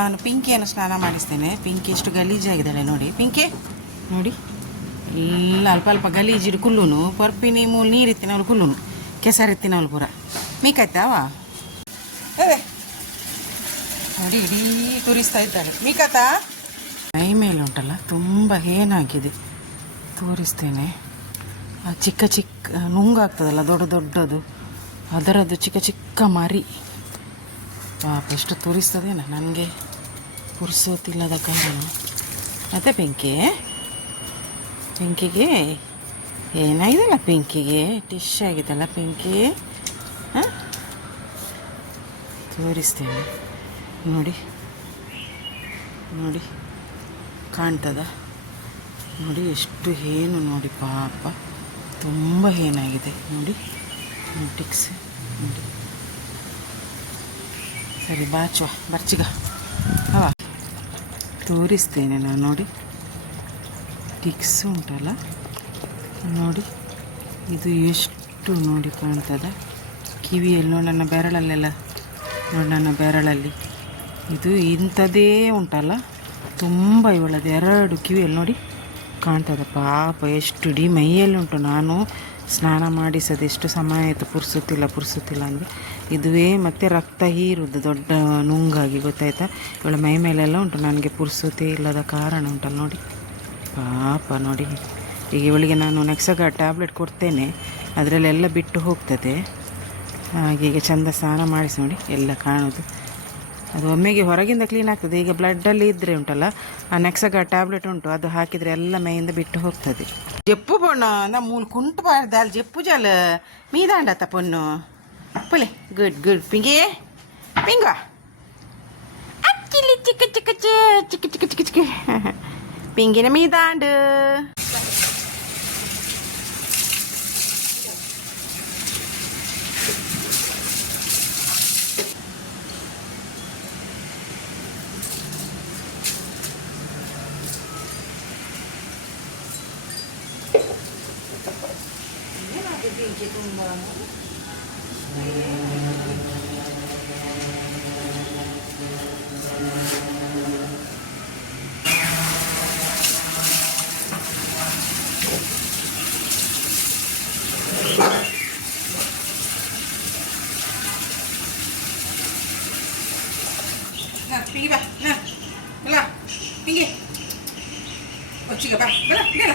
ನಾನು ಪಿಂಕಿಯನ್ನು ಸ್ನಾನ ಮಾಡಿಸ್ತೇನೆ. ಪಿಂಕಿ ಎಷ್ಟು ಗಲೀಜಾಗಿದ್ದಾಳೆ ನೋಡಿ. ಪಿಂಕಿ ನೋಡಿ, ಎಲ್ಲ ಅಲ್ಪ ಅಲ್ಪ ಗಲೀಜಿಡು ಕುಲ್ಲುನು ಪರ್ಪಿನಿ ಮೂಲು ನೀರಿತ್ತಿನವಳು ಕುಲ್ಲುನು ಕೆಸರಿತ್ತಿನವಳು ಪೂರ ಮೀಕಾಯ್ತಾವ ನೋಡಿ. ಇಡೀ ತುರಿಸ್ತಾ ಇದ್ದಾಳೆ ಮೀಕಾತ. ಮೈ ಮೇಲೆ ಉಂಟಲ್ಲ ತುಂಬ ಏನಾಗಿದೆ ತೋರಿಸ್ತೇನೆ. ಆ ಚಿಕ್ಕ ಚಿಕ್ಕ ನುಂಗಾಗ್ತದಲ್ಲ ದೊಡ್ಡ ದೊಡ್ಡದು, ಅದರದ್ದು ಚಿಕ್ಕ ಚಿಕ್ಕ ಮರಿ ಪಾಪ ಎಷ್ಟು ತೋರಿಸ್ತದೇನ. ನನಗೆ ಪುರ್ಸೋತಿಲ್ಲದ ಕಾರಣ. ಮತ್ತೆ ಪಿಂಕಿಗೆ ಏನಾಗಿದೆಲ್ಲ, ಪಿಂಕಿಗೆ ಟಿಶ್ ಆಗಿದೆಲ್ಲ ಪಿಂಕಿ. ಹಾಂ ತೋರಿಸ್ತೇನೆ ನೋಡಿ. ನೋಡಿ ಕಾಣ್ತದ ನೋಡಿ, ಎಷ್ಟು ಏನು ನೋಡಿ ಪಾಪ, ತುಂಬ ಏನಾಗಿದೆ ನೋಡಿ. ಟಿಕ್ಸ್ ನೋಡಿ. ಸರಿ ಬಾಚುವ ಬರ್ಚಿಗ ಹವಾ ತೋರಿಸ್ತೇನೆ ನಾನು ನೋಡಿ. ಟಿಕ್ಸ್ ಉಂಟಲ್ಲ ನೋಡಿ, ಇದು ಎಷ್ಟು ನೋಡಿ ಕಾಣ್ತದ. ಕಿವಿಯಲ್ಲಿ ನೋಡಿ, ನನ್ನ ಬೆರಳಲ್ಲೆಲ್ಲ ನೋಡಿ, ನನ್ನ ಬೆರಳಲ್ಲಿ ಇದು ಇಂಥದ್ದೇ ಉಂಟಲ್ಲ ತುಂಬ. ಇವಳದು ಎರಡು ಕಿವಿಯಲ್ಲಿ ನೋಡಿ ಕಾಣ್ತದ ಪಾಪ. ಎಷ್ಟು ಇಡೀ ಮೈಯಲ್ಲಿ ಉಂಟು. ನಾನು ಸ್ನಾನ ಮಾಡಿಸೋದು ಎಷ್ಟು ಸಮಯ ಆಯಿತು, ಪುರ್ಸುತ್ತಿಲ್ಲ ಅಂದರೆ ಇದುವೇ ಮತ್ತೆ ರಕ್ತ ಹೀರುದು ದೊಡ್ಡ ನುಂಗಾಗಿ ಗೊತ್ತಾಯ್ತಾ. ಇವಳ ಮೈ ಮೇಲೆಲ್ಲ ಉಂಟು. ನನಗೆ ಪುರ್ಸುತ್ತೇ ಇಲ್ಲದ ಕಾರಣ ಉಂಟಲ್ಲ ನೋಡಿ ಪಾಪ ನೋಡಿ. ಈಗ ಇವಳಿಗೆ ನಾನು ನೆಕ್ಸಗಾರ್ಡ್ ಟ್ಯಾಬ್ಲೆಟ್ ಕೊಡ್ತೇನೆ, ಅದರಲ್ಲೆಲ್ಲ ಬಿಟ್ಟು ಹೋಗ್ತದೆ. ಹಾಗೆ ಈಗ ಚೆಂದ ಸ್ನಾನ ಮಾಡಿಸಿ ನೋಡಿ, ಎಲ್ಲ ಕಾಣೋದು. ಅದು ಒಮ್ಮೆಗೆ ಹೊರಗಿಂದ ಕ್ಲೀನ್ ಆಗ್ತದೆ. ಈಗ ಬ್ಲಡ್ಡಲ್ಲಿ ಇದ್ದರೆ ಉಂಟಲ್ಲ, ಆ ನೆಕ್ಸಗಾರ್ಡ್ ಟ್ಯಾಬ್ಲೆಟ್ ಉಂಟು, ಅದು ಹಾಕಿದರೆ ಎಲ್ಲ ಮೈಯಿಂದ ಬಿಟ್ಟು ಹೋಗ್ತದೆ. ಜಪ್ಪು ಪೊಣ್ಣು ನಾ ಮೂಲು ಕುಂಟು ಬಾರ್ದ ಅಲ್ಲಿ ಜಪ್ಪು ಜಾಲ ಮೀದಾಂಡತ್ತ ಪೊಣ್ಣು ಪುಲೆ. ಗುಡ್ ಪಿಂಗಿ ಪಿಂಗ ಅಚ್ಚಿಲಿ ಚಿಕ್ಕ ಚಿಕ್ಕ ಚಿಕ್ಕ ಚಿಕ್ಕ ಚಿಕ್ಕ ಚಿಕ್ಕ ಪಿಂಗಿನ ಮೀದಾಂಡು. ತುಂಬ ಪಿಂಗಿ ಬಾ ಬಲ್ಲ ಪಿಂಗಿ ಒಚ್ಚಿಗೆ ಬಾ ಬಲ್ಲ ಬೇಡ